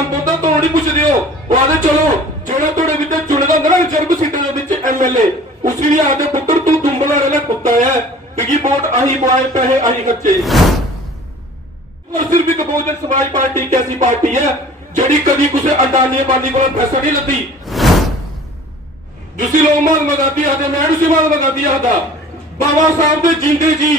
काम पौधा तो नहीं पूछते हो वो आदे चलो जो थोड़े भी चुनेगा होंगे ना रिजर्व सीटें MLA उसी भी आदे पुत्र तू दुंबला वाला कुत्ता है क्योंकि वोट अही पाए पैसे अही खर्चे। और सिर्फ एक बहुजन समाज पार्टी कैसी पार्टी है जड़ी कभी कुछ अडानी अंबानी को पैसा नहीं लगी जिसी लोग महात्मा गांधी आते मैं उसी महात्मा गांधी आता बाबा साहब के जींदे जी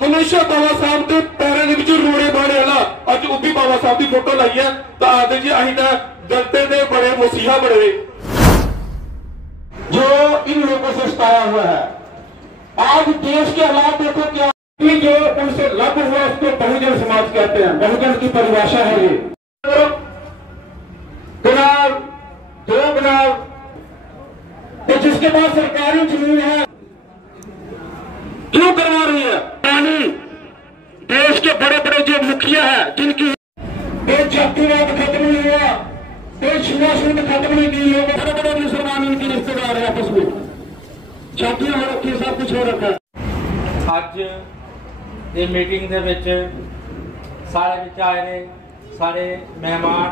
हमेशा बाबा साहब के पैरों के रोड़े बाड़े वाला अज वो भी बाबा साहब की फोटो लाई है तो आते जी अही तो जनते के बड़े मसीहा बड़े जो इन लोगों से सताया हुआ है। आज देश के हालात देखो क्या जो उनसे लागू हुआ उसको बहुजन समाज कहते हैं, बहुजन की परिभाषा है ये। गुलाब दो गुलाब तो जिसके पास सरकारी जमीन है क्यों करवा रही है पानी देश के बड़े बड़े जो मुखिया है जिनकी जातिवाद खत्म नहीं हुआ छुआछूत खत्म नहीं होगा बड़े बड़े मुसलमान इनके रिश्तेदार है आपस में छातियां हो रखी सब कुछ हो रखा है। अज ये मीटिंग दे विच सारे विच आए ने सारे मेहमान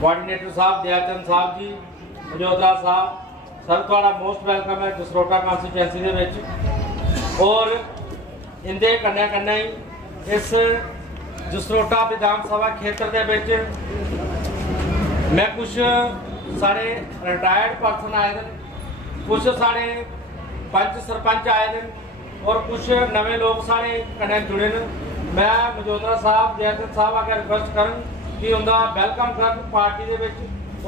कोआर्डीनेटर साहब दयाचंद साहब जी मजोदरा साहब सर तुहाडा मोस्ट वेलकम है जसरोटा कॉन्स्टिट्यूएंसी दे विच और इंदे कन्नै कन्नै ही इस जसरोटा विधान सभा खेत्र दे विच मैं कुछ सारे रिटायर्ड पर्सन आए थे कुछ सारे पंच सरपंच आए थे और कुछ नवे लोग सारे कन्नै जुड़े ने मैं मजोदरा साहब दयाचंद साहब अगर रिक्वेस्ट करन कि उनका वेलकम कर पार्टी दे विच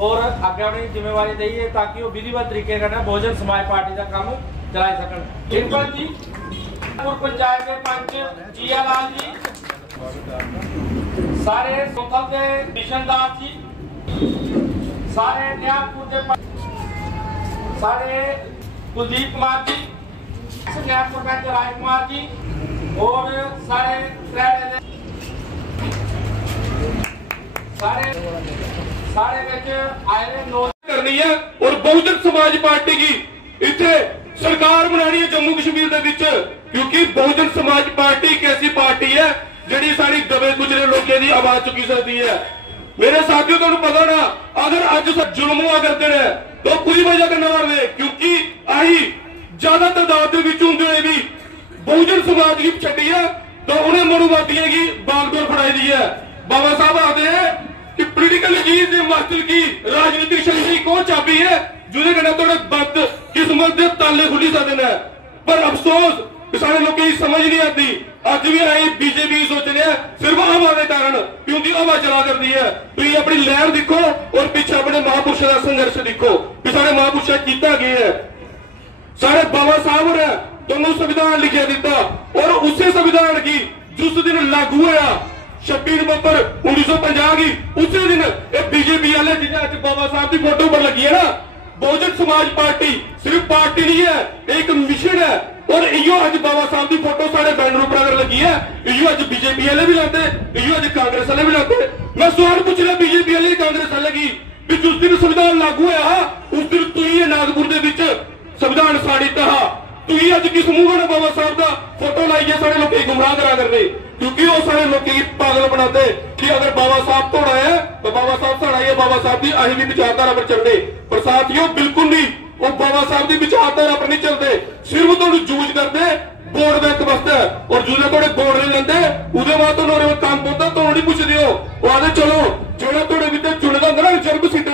और अगे उन्हें जिम्मेवारी दईए ताकि वो विधिवत तरीके कन्नै बहुजन समाज पार्टी का काम चलाई सकन। सरपंच जी पंचायत के पंच जिया लाल जी सारे सोखल के मिशनदार जी सारे न्यायपुर के सारे कुलदीप कुमार जी न्यायपुर पंच राज कुमार जी और सारे आए करनी है और बहुजन समाज पार्टी की इतने सरकार बनानी है जम्मू कश्मीर के विच क्योंकि बहुजन समाज पार्टी एक ऐसी पार्टी है जिहड़ी सारी दबे गुजरे लोगों की आवाज चुकी सकती है। मेरे साथियों तुहानू पता ना अगर अज जुल्म हुआ करते हैं तो पूरी वजह करने वाले क्योंकि अही ज्यादा तादाद होंगे हुए भी बहुजन समाज की छड़ी है तो उन्हें मनुवादियों की बागडोर फड़ाई दी है। बाबा साहब आते हैं कि पोलिटिकल चीज हिमाचल की राजनीतिक शक्ति कौन चाबी है जिसे कहना थोड़े बद किस्मत के ताले खुली सकते हैं पर अफसोस सारे लोगों की समझ नहीं आती। अज भी आई बीजेपी सोच रहे हैं सिर्फ हवा के कारण क्योंकि हवा चला करती है तुम अपनी लहर दिखो और पीछे अपने महापुरुषों का संघर्ष दिखो कि सारे महापुरुष किया गया है। सारे बाबा साहब ने तुमको संविधान लिखे दिता और उसी संविधान की जिस दिन लागू होया 26 नवंबर 1950 की उसी दिन बीजेपी वाले जिन्हें बाबा साहब की फोटो पर लगी है ना बहुजन समाज पार्टी सिर्फ पार्टी नहीं है एक मिशन है और इो अज बाबा साहब की फोटो सारे बैनर पर अगर लगी है इो अज बीजेपी वाले भी लाते इो अज कांग्रेस वाले भी लाते। मैं सवाल पूछ रहा बीजेपी वाले कांग्रेस वाले की भी जिस दिन संविधान लागू होया उस दिन तुम नागपुर के संविधान साड़ीता तुम अज किस मुंह ने बाबा साहब का फोटो लाइए सारे लोग गुमराह करा करते क्योंकि वो सारे लोग पागल बनाते कि अगर बाबा साहब तोड़ा है तो बाबा साहब साड़ा है बाबा साहब की अही भी विचारधारा पर चलते पर साथियों बिल्कुल नहीं वो बाबा साहब की विचारधारा पर नहीं चलते सिर्फ तुम जूझ करते बोर्ड बैंक वास्ते और जो थोड़े बोर्ड नहीं लेंगे उसके बाद तुम काम पौधा तो नहीं पूछते हो वो आदे चलो जो थोड़े भी चुनेगा होंगे ना रिजर्व सीटें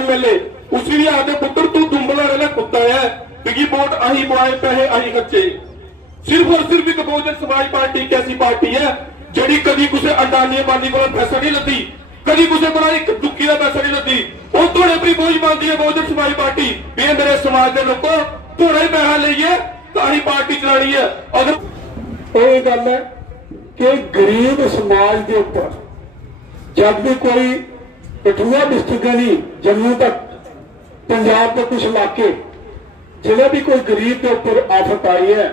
MLA उसी भी आदे पुत्र तू दुंबला वाला कुत्ता है क्योंकि वोट अही पाए पैसे अही खर्चे। सिर्फ और सिर्फ एक बहुजन समाज पार्टी एक ऐसी पार्टी है जड़ी कभी कुछ अडानी अंबानी को पैसा नहीं लगी कभी कुछ बड़ा एक दुखी का पैसा नहीं लगी वो थोड़े अपनी बोझ मानती है बहुजन समाज पार्टी ये मेरे समाज के लोगों थोड़ा ही पैसा लीए तो अही पार्टी चलानी है। अगर गल है कि गरीब समाज के उपर जब भी कोई कठुआ डिस्ट्रिक्ट नहीं जम्मू तक पंजाब के कुछ इलाके जिले भी कोई गरीब के उपर आफत आई है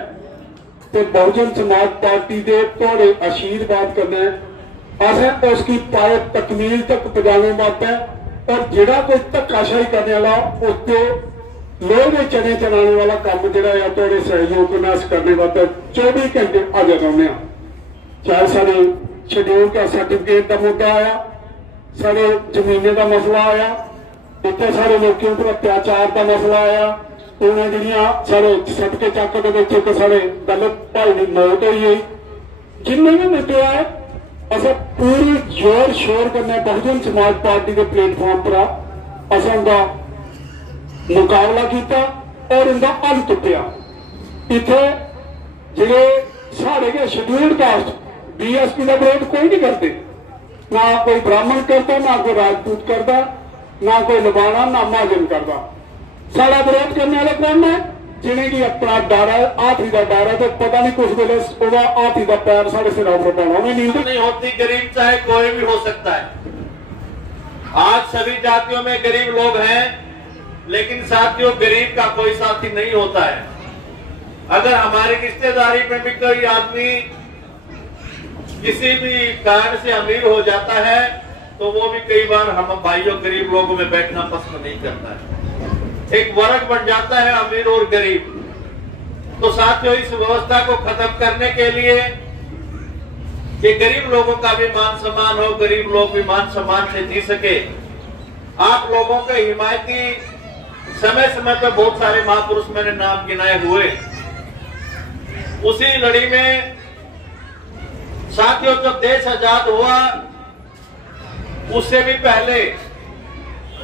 तो बहुजन समाज पार्टी के थोड़े आशीर्वाद करना असें उसकी पाए तकमील तक पहुंचाने वास्ते और जिहड़ा कोई धक्काशाही करने वाला उसको लोह में चने चलाने वाला काम जोड़ा थोड़े सहयोग करने वास्ते 24 घंटे हाजिर रहने चाहे सारे शेड्यूल का सर्टिफिकेट का मुद्दा आया साढ़े जमीने का मसला आया, इतने सारे लोगों पर अत्याचार का मसला आया, उन्हें जिहड़ियां साढ़े सदके चक के साढ़े दलित भाई की मौत हुई है। जिन्ने भी मुद्दे आए अस पूरी जोर शोर करने बहुजन समाज पार्टी के प्लेटफॉर्म पर अस उनका मुकाबला किया और उनका हल तुप्या। इतने जिहड़े साढ़े के शेड्यूल्ड कास्ट BSP का विरोध कोई नहीं करते, ना कोई ब्राह्मण करता, ना कोई राजपूत करता, ना कोई लबाना, ना महाजन करता। साड़ा विरोध करने वाले कौन है? जिन्हें की अपना डर है, हाथी का डर है, तो पता नहीं कुछ वेले हाथी का पैर साढ़े सिरों पर पाना नहीं होती। गरीब चाहे कोई भी हो सकता है। आज सभी जातियों में गरीब लोग हैं, लेकिन साथियों गरीब का कोई साथी नहीं होता है। अगर हमारी रिश्तेदारी में भी कोई आदमी किसी भी कारण से अमीर हो जाता है तो वो भी कई बार हम भाइयों गरीब लोगों में बैठना पसंद नहीं करता है। एक वर्ग बन जाता है अमीर और गरीब। तो साथियों इस व्यवस्था को खत्म करने के लिए कि गरीब लोगों का भी मान सम्मान हो, गरीब लोग भी मान सम्मान से जी सके, आप लोगों के हिमायती समय समय पर बहुत सारे महापुरुष मैंने नाम गिनाए हुए। उसी लड़ी में साथियों जब देश आजाद हुआ उससे भी पहले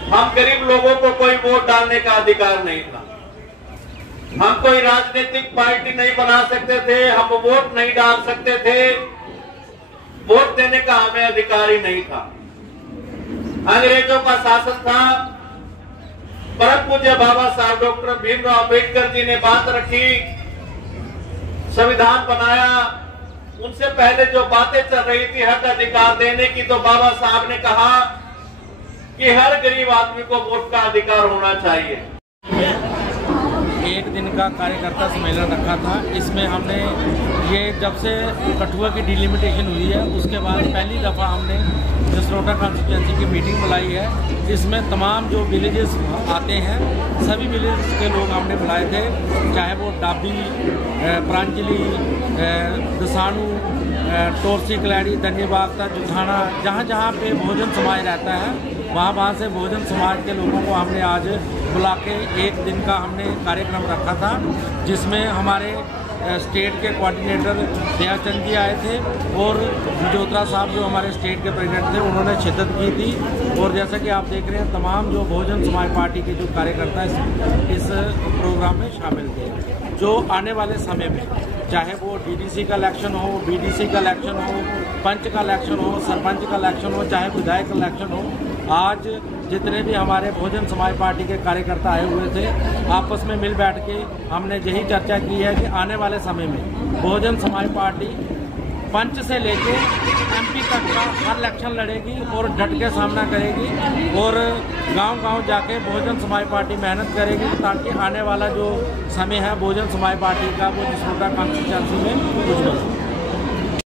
हम गरीब लोगों को कोई वोट डालने का अधिकार नहीं था। हम कोई राजनीतिक पार्टी नहीं बना सकते थे, हम वोट नहीं डाल सकते थे, वोट देने का हमें अधिकार ही नहीं था। अंग्रेजों का शासन था। परम पूज्य बाबा साहब डॉक्टर भीमराव अंबेडकर जी ने बात रखी, संविधान बनाया। उनसे पहले जो बातें चल रही थी हक अधिकार देने की, तो बाबा साहब ने कहा कि हर गरीब आदमी को वोट का अधिकार होना चाहिए। एक दिन का कार्यकर्ता सम्मेलन रखा था। इसमें हमने ये जब से कठुआ की डिलिमिटेशन हुई है उसके बाद पहली दफ़ा हमने जसरोटा कॉन्स्टिट्यूंसी की मीटिंग बुलाई है। इसमें तमाम जो विलेजेस आते हैं सभी विलेज के लोग हमने बुलाए थे, चाहे वो डाबी, प्रांजलि, दसानू, टोरसी, कलैड़ी, धन्यवाद, जुठाना, जहाँ जहाँ पे बहुजन समाज रहता है वहाँ से बहुजन समाज के लोगों को हमने आज बुला के एक दिन का हमने कार्यक्रम रखा था, जिसमें हमारे स्टेट के कोऑर्डिनेटर दयाचंद जी आए थे और मजोत्रा साहब जो हमारे स्टेट के प्रेसिडेंट थे उन्होंने शिरकत की थी। और जैसा कि आप देख रहे हैं तमाम जो बहुजन समाज पार्टी के जो कार्यकर्ता इस प्रोग्राम में शामिल थे। जो आने वाले समय में चाहे वो DDC का इलेक्शन हो, BDC का इलेक्शन हो, पंच का इलेक्शन हो, सरपंच का इलेक्शन हो, चाहे विधायक का इलेक्शन हो, आज जितने भी हमारे बहुजन समाज पार्टी के कार्यकर्ता आए हुए थे आपस में मिल बैठ के हमने यही चर्चा की है कि आने वाले समय में बहुजन समाज पार्टी पंच से लेके MP तक का हर इलेक्शन लड़ेगी और डट के सामना करेगी और गांव-गांव जाके बहुजन समाज पार्टी मेहनत करेगी ताकि आने वाला जो समय है बहुजन समाज पार्टी का वो जसरोटा कॉन्स्टिट्यूंसी में कुछ बने।